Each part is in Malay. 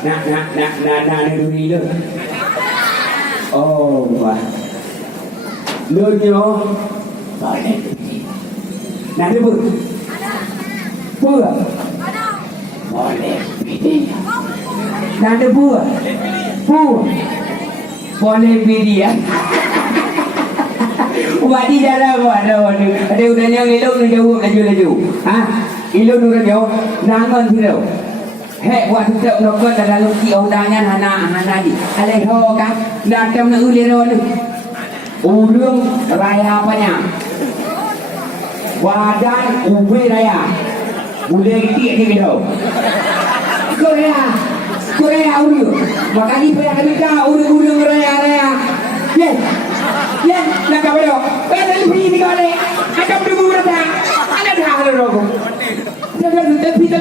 Nak duri le. Oh, wah. Le nyo. Boleh. Nak ada apa? Apa? Boleh. Nak ada apa? Apa? Boleh pilih ya. Wadi darah ada udahnya elok ni jauh laju. Ha? Elok dulu jauh. Nangan tidak. Hei, buat tidak nokon dalam ki ondanya hana di. Aleh ho kan. Datang nak ulero ni. Urung raya apanya? Wadan ubi raya. Boleh tiak ni gitu. Korea uru. Makanya pernah kita urung raya. Yes, nak apa lo? Ada lebih ni kau ni. Ada berapa berapa? Ada dah ada rogo. Tepi.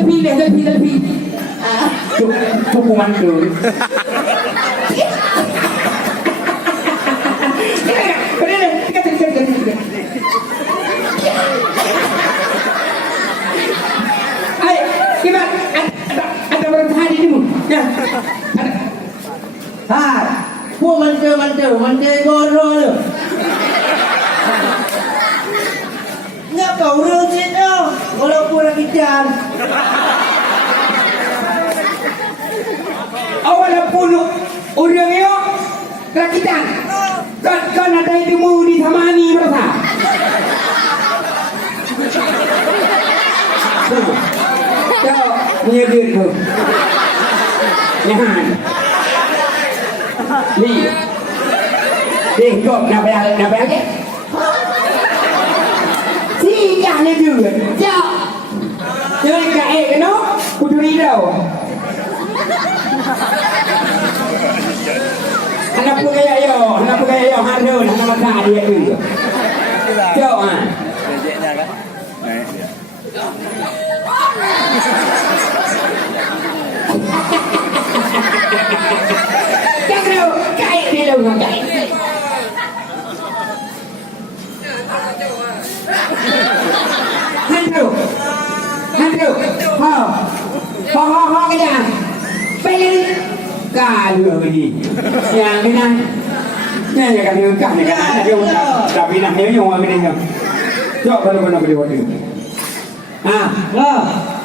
Cukup mantul. Ay, gimana? Ada berapa hari ni mu? Ya. Ha. Pua mantel goro tu. Nak kau rojit dah. Walaupun lagi jam. Walaupun orang yo rakitan. Kan ada ilmu di Tamani berapa? Kau punya duit tu. Jangan. Ni kau nak bayar ke? Si jangan juga. Jangan kaya kan? Kudu ridau. Anak pegaya yo harus nak makan dia tu. Jauh ah. Jangan kaya dia lu kaya. Hantu. Ha cái gì? Pelin cả đường cái gì? Nhà cái này. Nhà cái đường cả này cái đường. Tapi nak nếu như mà mình không. Chọn kalau beli waktu.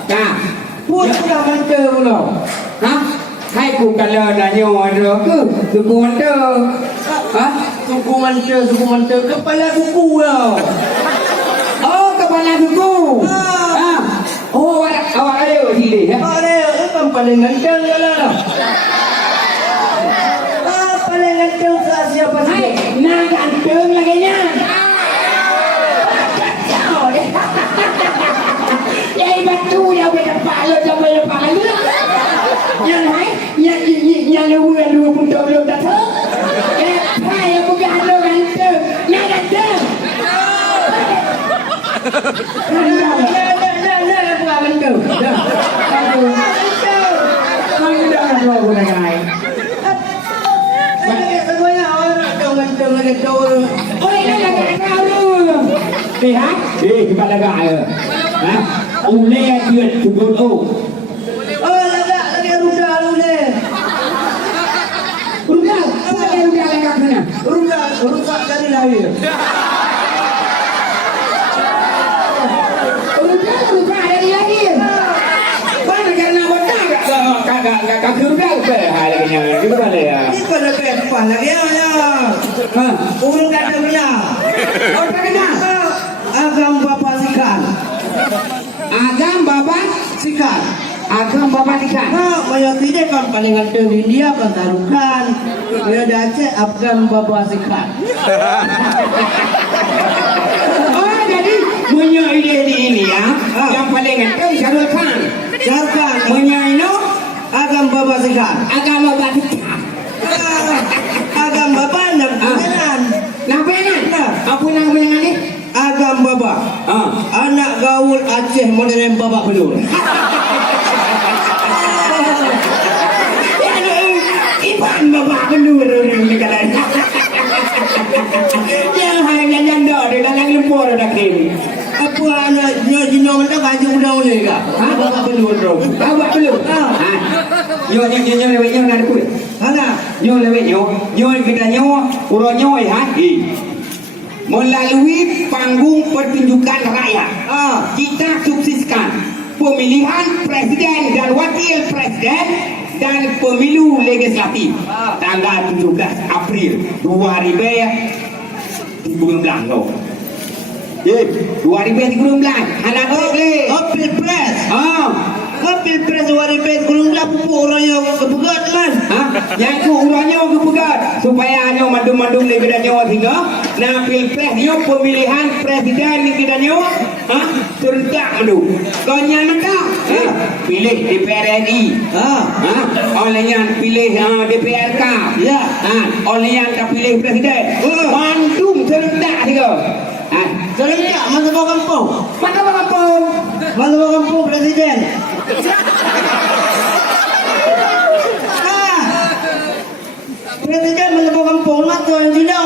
Cả. Puan sudah mantel belum? Hah? Hai ku kalau nanya orang tu, suku mantel. Hah? Suku mantel kepala suku lah. Oh, kepala suku. Oh, awak ada di sini ya? Ada, kan paling ganteng lah. Paling ganteng siapa sih? Hai, nak ganteng lagi nya. Kacau deh. Yang batu yang berpala. Yang hai, yang dua pun belum datang. Hai, yang bukan ada ganteng, nak ganteng. Ganteng. Dah. Dah guna gai. Semuanya orang ganteng lagi tahu. Oi, nak tahu. Lihat. Kita gai. Ha? Ule dia turun oh. Oh, lagi ruda ule. Ruda lagi kana. Ruda dari lahir. Kak ruda ke hal lagi nya. Di mana ya? Di mana ke apa lagi ya? Ha, urung tak kena. Oh, tak kena. Agam Bapa Sikan. Nah, banyak tidak kan paling ada di India kan tarukan. Dia dah cek Agam Bapa Sikan. Oh, jadi punya ide di ini ya. Yang paling ada Syarul Khan. Punya ini Agam Bapa Sikan. Agam Bapa Nabenan. Apa nama ni? Agam Baba. Anak gaul Aceh modern Baba Belur. Iban Baba Belur ni katanya. Yang hanya janda di dalam lumpur dah kini. Apa anak jinong tak gaji undang ni ke? Baba Belur tu. Baba Belur. nyo lewat nyo nak kuih. Mana? Nyo lewat nyo kita nyo urang nyo melalui panggung pertunjukan rakyat. Kita sukseskan pemilihan presiden dan wakil presiden dan pemilu legislatif tanggal 17 April 2013 tu. 2013 anak boleh. Pilpres. Pilpres 2013 pupuk orang yang kepegat kan? Yang tu orangnya kepegat supaya hanya mandum-mandum di kedanya tinggal. Nah pilpres dia pemilihan presiden di kedanya. Serentak madu. Kau nyan tak? Pilih DPR RI. Oleh yang pilih DPRK. Ya. Oleh yang tak pilih presiden. Mandum serentak tiga. Serentak masa bawa kampung. Mana kampung? Masa bawa kampung presiden. Presiden masa bawa kampung nak tuan tidak.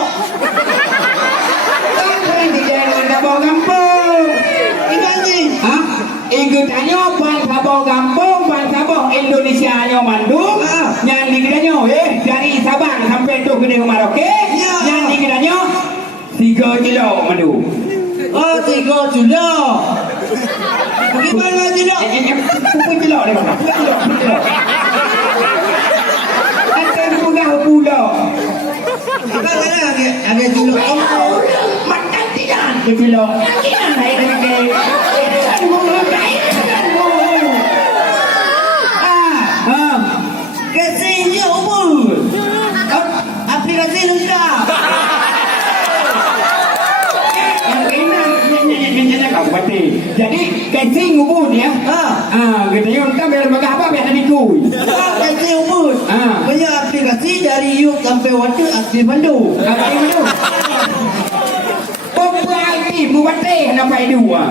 Presiden mana bawa kampung? Ikan ni. Ikut tanya bangsa bawa kampung, bangsa bawa Indonesia nyo mandum. Yang dikiranya dari Sabang sampai tu Kedai Maroke. Yang dikiranya 3 kilo madu. 3 kilo. Bagaimana kilo? Pupuk kilo ni mana? Kilo. Ada pugah pula. Mana ada kilo? Makan tidak. Kilo. Kita naik lagi. Kasihnya umur. Aplikasi lengkap. Jadi kencing ubud ya. Kita yang tak biar apa biar dikui. Kencing ubud. Banyak aplikasi dari yuk sampai waktu aktif bandu. Pembuat buat nampak dua.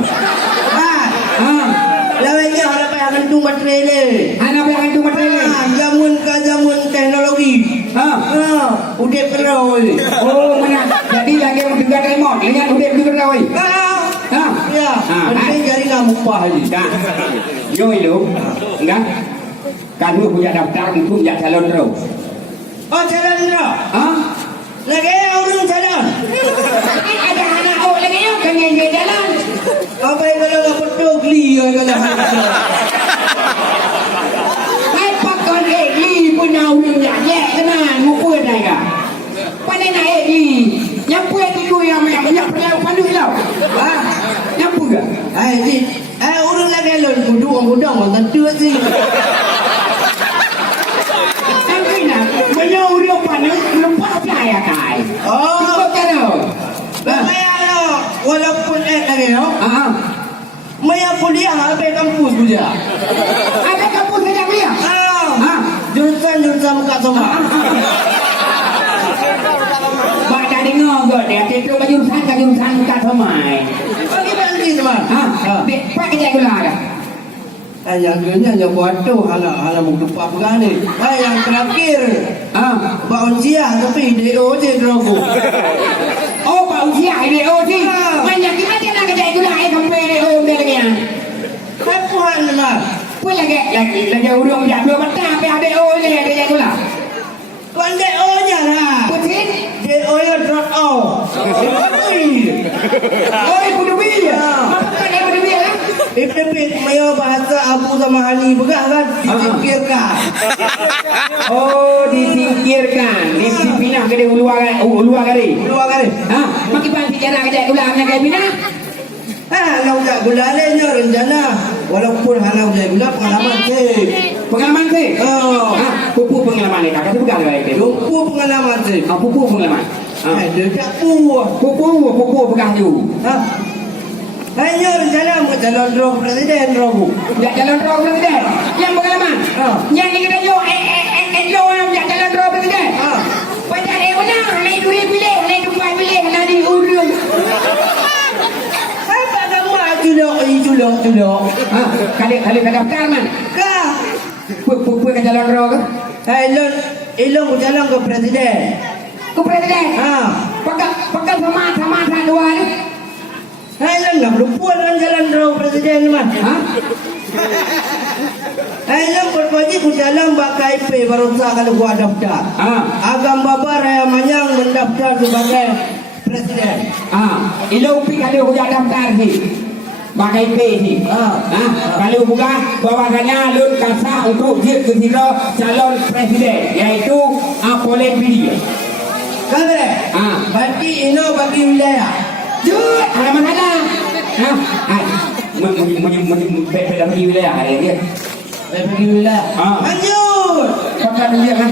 Lawanya orang payah gantung baterai le. Anak payah gantung baterai. Jamun teknologi. Udah keroi. Oh mana? Jadi lagi mendengar remote, lihat udah keroi. Ya. Penting jaringan upah ni. Dah. Yo itu. Enggak. Kamu punya daftar untuk ya calon terus. Oh calon terus. Lagi orang calon. Ada anak lagi yang kan jalan. Apa yang kalau tak betul geli kalau. Hai pakon li punya orang ya tenang ngumpul dah kan. Pandai nak li. Yang punya tiku yang perlu pandu hilau. Yang punya. Orang lagi lon budang orang tentu sih. Sampai nak banyak orang pandu lupa apa ya kai. Kau kena. Walaupun lagi no. Maya kuliah habis kampus kuliah. Ada kampus saja kuliah. Jurusan muka semua. Baca dengar ke dia itu jurusan kat semai. Bagi berhenti teman. Pak kerja gula ke? Yang kedua yang buat tu hala mau lupa pegang ni. Yang terakhir. Pak usia tapi DO je drogo. Oh Pak usia DO je. Banyak kita nak kerja gula sampai DO dia lagi ya. Puan mah. Pun lagi urang dia dua mata apa DO ni ada kerja gula. Bukan DO nya lah. Putin DO nya drop out. Oh ibu dewi ya. Apa kan ibu dewi lah? Ipit maya bahasa Abu sama Ali begah kan disingkirkan. Oh disingkirkan. Dipindah ke ulu agari. Ulu agari. Makin panti cara kerja gula nya kayak pindah. Kalau tak gula lainnya rencana. Walaupun halau saya gula pengalaman saya. Pengalaman saya? Pupuk pengalaman ni. Tak kata bukan lagi. Pupuk pengalaman saya. Pupuk pengalaman. Dia tak puas. Pupuk pegang tu. Hanya rencana mau calon roh presiden roh. Ya calon roh presiden. Yang pengalaman. Yang ni kita yo yo yang calon roh presiden. Baca mana? Naik dua pilih, naik dua pilih, nanti urung. Apa kamu julok. Kali daftar man. Kah? Pupuk ke calon roh ke? Elong calon ke presiden. Ke presiden? Pakai sama dua ni. Elong nak berpuan dengan calon roh presiden man. Yang berpaji ku dalam bakai IP baru sah kalau gua daftar. Agam babar yang manyang mendaftar sebagai presiden. Ilo upi kalau hujan daftar ni. Pakai P ni. Kalau bukan bawakannya lun kasah untuk dia ketika calon presiden iaitu Polen Video. Kare. Bagi ino bagi wilayah. Jut, ada mana? Bagi wilayah dia. Bagi wilayah. Lanjut. Pakai dia kan.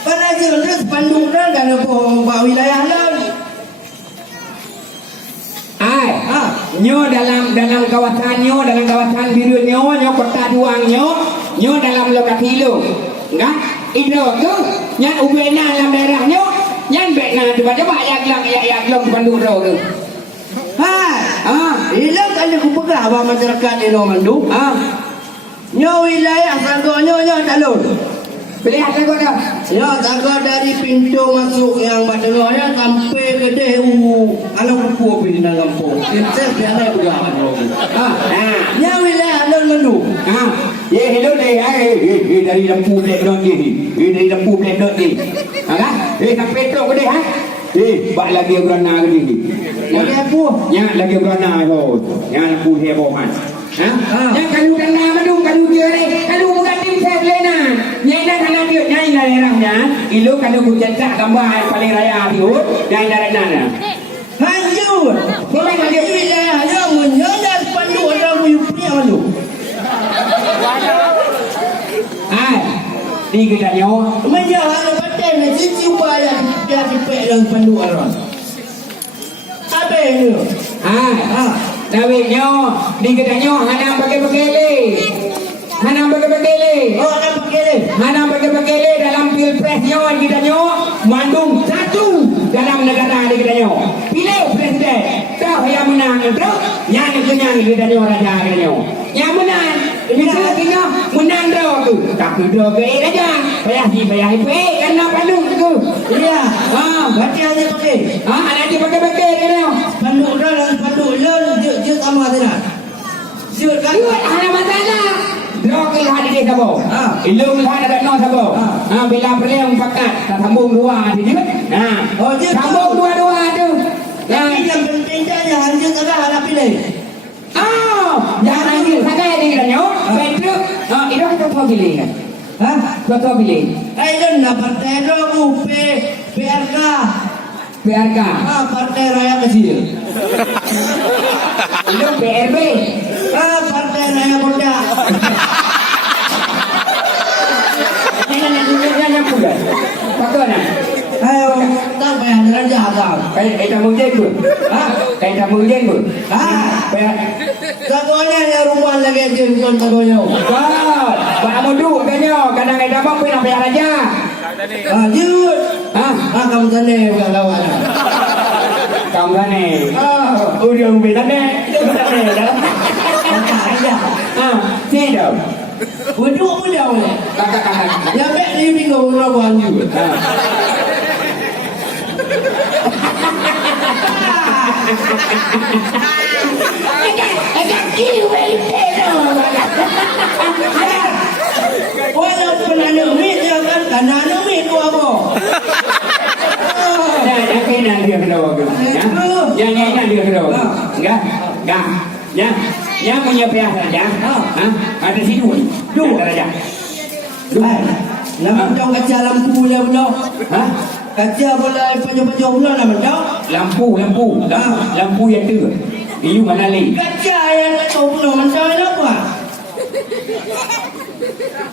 Pada jelas panduran dan bawa wilayah lain. Nyo dalam kawasan biru nyo kota Duang nyo dalam lokasi lo. Enggak? Itu tu yang ubena dalam daerah nyo, yang bekna coba yang long Banduro tu. Ilang kali ku pegang abang masyarakat di Mandu. Nyo wilayah sagonyo talun. Lihat aku dah. Ya, taga dari pintu masuk yang Badengoya sampai ke Dehu. Anak kupu di dalam kampung. Kita biasa berjalan. Ya wilayah Alun Mandu. Ya hello deh. Dari lampu black dot ni. Dari lampu black dot ni. Kan? Sampai tu ke dia bak lagi berana ke ni. Lagi apa? Ya lagi berana tu. Yang lampu heboh kan. Yang kalau kena Mandu kalau dia ni, kalau bukan tim saya lena. Nyai dah kena dia nyai daerahnya. Ilo kalau hujan tak gambar paling raya tu, nyai daerahnya. Lanjut. Boleh lagi wilayah yang menyolat pandu orang Muyupi Mandu. Di kita nyo. Menjalan paten ni cici upaya dia dipek dalam pandu orang. Apa ini? Dawe nyo, di kita nyo hanam pakai-pakai Hanam pakai-pakai Hanam pakai-pakai dalam pilpres nyo kita nyo Mandung satu dalam negara di kita nyo. Pilih presiden. Tahu yang menang itu, yang kenyang kita nyo raja kita nyo. Yang menang, bisa kita menang dah tu. Tak kuda ke raja. Payah kan nak Bandung tu. Iya. Berarti hanya pakai. Nanti pakai-pakai dia nyo. Panduk dah dan panduk lon je sama tidak. Siut kan? Ada masalah. Drog ni ada dia sabo. Ilung ada kat no sabo. Bila perang pakat sambung dua dia. Sambung dua-dua tu. Yang penting dia hanjut agak harap pilih. Jangan hanjut sangat dia kan yo. Petro, itu kita tahu pilih kan. Kita tahu pilih. Aidon nak partai dulu PRK. Partai Rakyat Kecil. Itu PRB. Partai Rakyat Muda. Yang pula. Pakai nak. Ayo, tak payah nerja tak. Kayak tamu jenggot. Kayak tamu jenggot. Kagonya yang rumah lagi jenggot kagonya. Pak Amudu katanya kadang ada apa pun apa raja. Jut. Kamu sana bukan lawan. Kamu sana. Udah ubah sana. Aja. Tidak. Duduk pun dah boleh. Kakak. Yang baik ni tinggal orang juga. Agak kiri pedo. Walaupun ada umit dia kan karena ada umit tu apa? Nak dia kedua ke? Yang dia kedua. Enggak. Yang punya pihak saja. Ada situ. Dua saja. Nama kau kaca lampu dia pula. Kaca bola panjang-panjang pula nama kau. Lampu yang tu. Iu mana lagi? Kaca yang kau pula macam apa?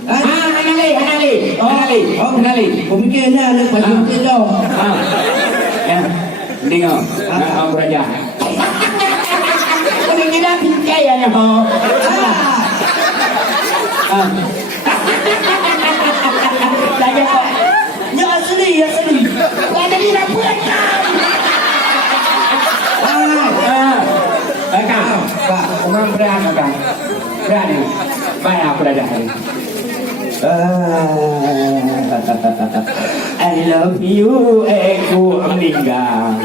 Hanali. Kau fikir nak pasal tu. Ya. Dengar. Aku raja. Kau tidak percaya ya, ho. Ya asli. Ada di dapur. Pak, orang berani kan? Berani. Baik aku dah hari. I love you, aku meninggal.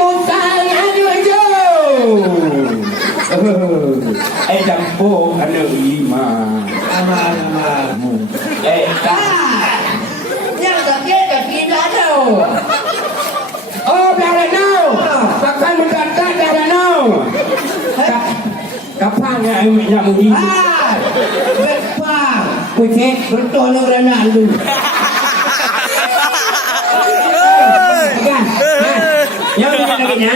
Musang aja. campur ada 5. Amal. Tak. Yang sakit kaki tak ada. Oh, dah tahu. Takkan mendadak dah tahu. Kapan yang mungkin? Bepang. Kucing. Betul ni beranak tu. Kan? Yang ni nak kena.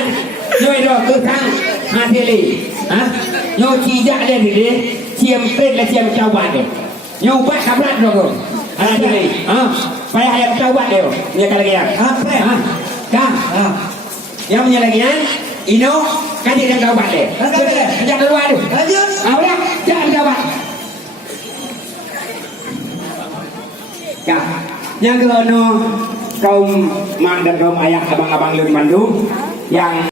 Nyoi dah ketang hati li. Nyoi cijak dia ni. Ciam pret lah ciam cawan dia. Nyoi buat kabrat dah ko. Hati li. Payah ada cawan dia. Dia kata lagi. Kan? Yang punya lagi kan? Ino kasih dia cawan dia. Jangan keluar tu. Apa dah? Jangan cawan. Kak, yang kedua kaum mak dan kaum ayah abang-abang Lun Bandung yang